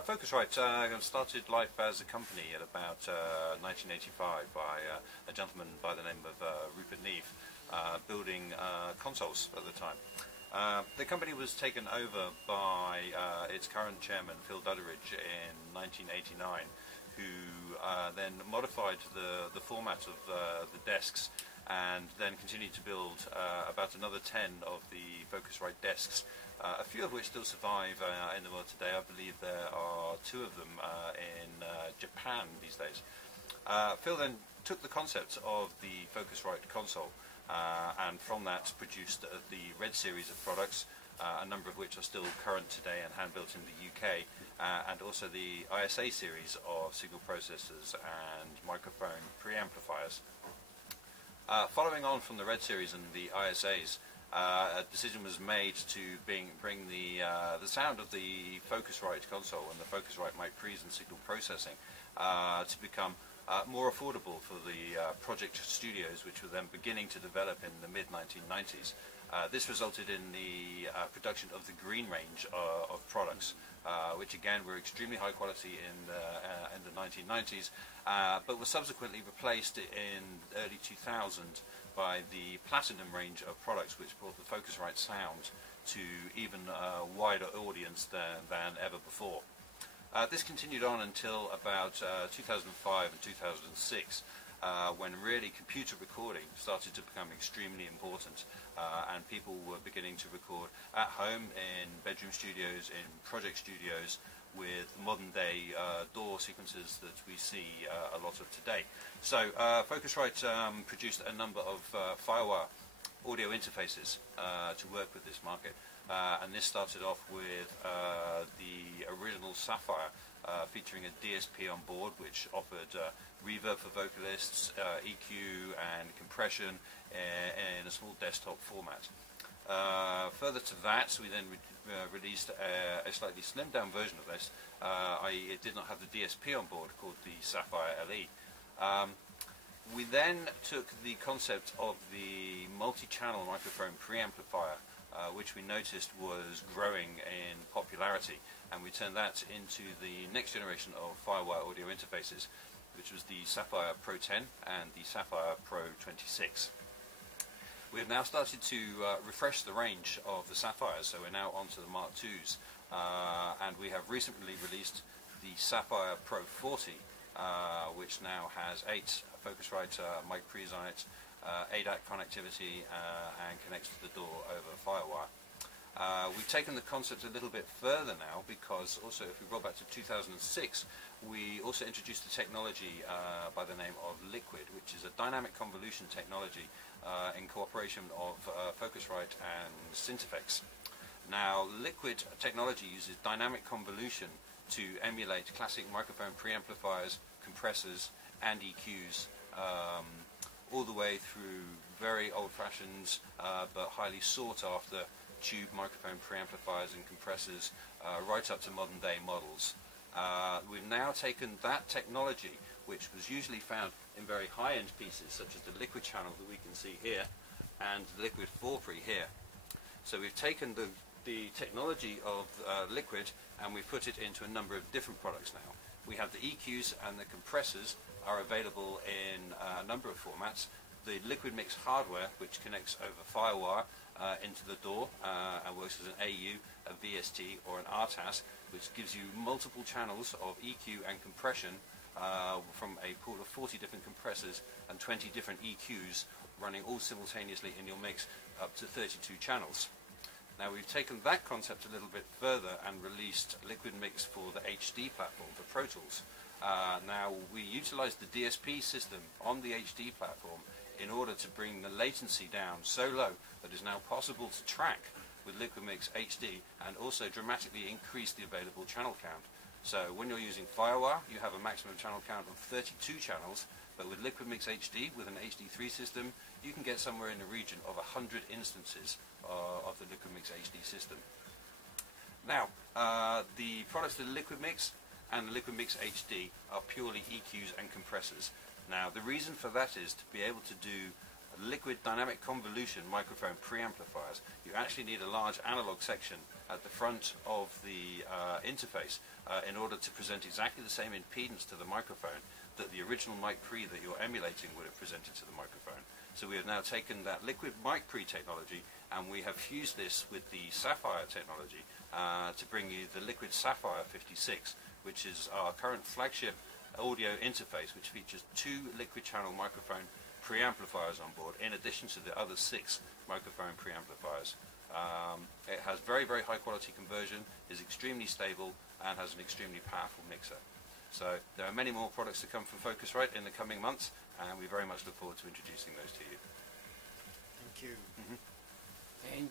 Focusrite started life as a company at about 1985 by a gentleman by the name of Rupert Neve, building consoles at the time. The company was taken over by its current chairman, Phil Dudderidge, in 1989, who then modified the format of the desks and then continued to build about another 10 of the Focusrite desks, a few of which still survive in the world today. I believe there are 2 of them in Japan these days. Phil then took the concept of the Focusrite console and from that produced the Red series of products, a number of which are still current today and hand-built in the UK, and also the ISA series of signal processors and microphone preamplifiers. Following on from the Red series and the ISAs, a decision was made to bring the sound of the Focusrite console and the Focusrite mic pre's and signal processing to become more affordable for the project studios, which were then beginning to develop in the mid-1990s. This resulted in the production of the Green range of products, which again were extremely high quality in the 1990s, but were subsequently replaced in early 2000 by the Platinum range of products, which brought the Focusrite sound to even a wider audience than ever before. This continued on until about 2005 and 2006, when really computer recording started to become extremely important, and people were beginning to record at home, in bedroom studios, in project studios, with modern day DAW sequences that we see a lot of today. So Focusrite produced a number of Firewire audio interfaces to work with this market, and this started off with the original Sapphire, featuring a DSP on board, which offered reverb for vocalists, EQ and compression in a small desktop format. Further to that, we then released a slightly slimmed down version of this, i.e. it did not have the DSP on board, called the Sapphire LE. We then took the concept of the multi-channel microphone preamplifier, which we noticed was growing in popularity, and we turned that into the next generation of Firewire audio interfaces, which was the Sapphire Pro 10 and the Sapphire Pro 26. We have now started to refresh the range of the Sapphires, so we're now onto the Mark IIs, and we have recently released the Sapphire Pro 40, which now has 8 Focusrite mic pre's on it, ADAC connectivity, and connects to the DAW over Firewire. We've taken the concept a little bit further now, because also if we roll back to 2006, we also introduced a technology by the name of Liquid, which is a dynamic convolution technology in cooperation of Focusrite and Synthefx. Now, Liquid technology uses dynamic convolution to emulate classic microphone preamplifiers, compressors and EQs, all the way through very old-fashioned but highly sought-after tube microphone preamplifiers and compressors, right up to modern-day models. We've now taken that technology, which was usually found in very high-end pieces, such as the Liquid channel that we can see here, and the Liquid 4-pre here. So we've taken the technology of Liquid and we've put it into a number of different products now. We have the EQs and the compressors are available in a number of formats. The Liquid Mix hardware, which connects over Firewire into the DAW and works as an AU, a VST or an RTAS, which gives you multiple channels of EQ and compression from a pool of 40 different compressors and 20 different EQs running all simultaneously in your mix, up to 32 channels. Now we've taken that concept a little bit further and released Liquid Mix for the HD platform, for Pro Tools. Now we utilized the DSP system on the HD platform in order to bring the latency down so low that it is now possible to track with Liquid Mix HD and also dramatically increase the available channel count. So when you're using Firewire, you have a maximum channel count of 32 channels, but with Liquid Mix HD, with an HD3 system, you can get somewhere in the region of 100 instances of the Liquid Mix HD system. Now, the products, the Liquid Mix and the Liquid Mix HD, are purely EQs and compressors. Now, the reason for that is to be able to do liquid dynamic convolution microphone preamplifiers. You actually need a large analog section at the front of the interface in order to present exactly the same impedance to the microphone that the original mic pre that you're emulating would have presented to the microphone. So we have now taken that liquid mic pre technology and we have fused this with the Sapphire technology to bring you the liquid Sapphire 56, which is our current flagship audio interface, which features 2 liquid channel microphone preamplifiers on board in addition to the other 6 microphone preamplifiers. It has very, very high quality conversion, is extremely stable and has an extremely powerful mixer. So there are many more products to come from Focusrite in the coming months and we very much look forward to introducing those to you. Thank you. Thank